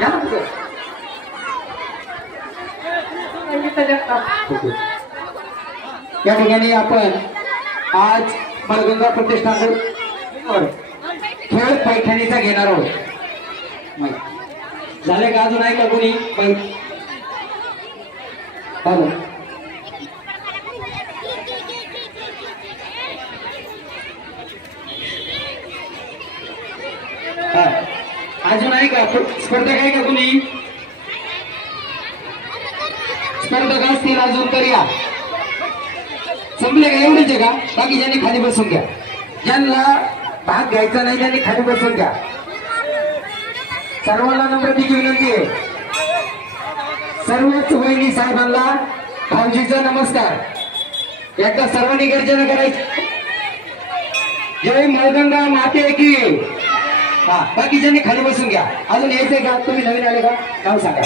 या ना पुढे. या ठिकाणी आपण आज बालगंगा प्रतिष्ठान खेळ पैठणीचा घेणार आहोत. झाले का अजून आहे का कोणी? हॅलो अजून आहे का स्पर्धक आहे का कोणी? स्पर्धक असतील अजून तर या. संपले का? एवढेच आहे का? बाकी ज्यांनी खाली बसून घ्या. ज्यांना भाग घ्यायचा नाही त्यांनी खाली बसून घ्या. सर्वांना नम्रतेची विनंती आहे. सर्वच वहिनी साहेबांना भाऊजीचा नमस्कार. एकदा सर्वांनी गर्जना करायची. जय माळगंगा माते की. हा बाकीच्यांनी खाली बसून घ्या. अजून यायचंय का? तुम्ही नवीन आले का? नाव सांगा.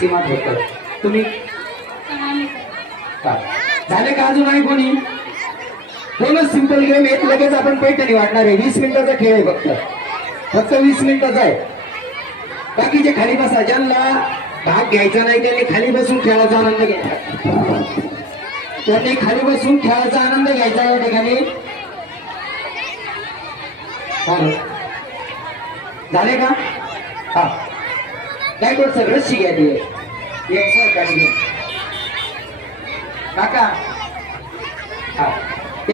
सीमा ठोकर. तुम्ही झाले का? अजून आहे कोणी? दोनच सिंपल गेम आहेत. लगेच आपण पैठणी वाटणार आहे. 20 मिनिटाचा खेळ आहे. फक्त 20 मिनिटाचा आहे. बाकीचे खाली बसा. ज्यांना भाग घ्यायचा नाही त्यांनी खाली बसून खेळाचा आनंद घ्यायचा. त्यांनी खाली बसून खेळाचा आनंद घ्यायचा. या ठिकाणी झाले का? हा नाही कोण सगळं शिकायचे काका. हा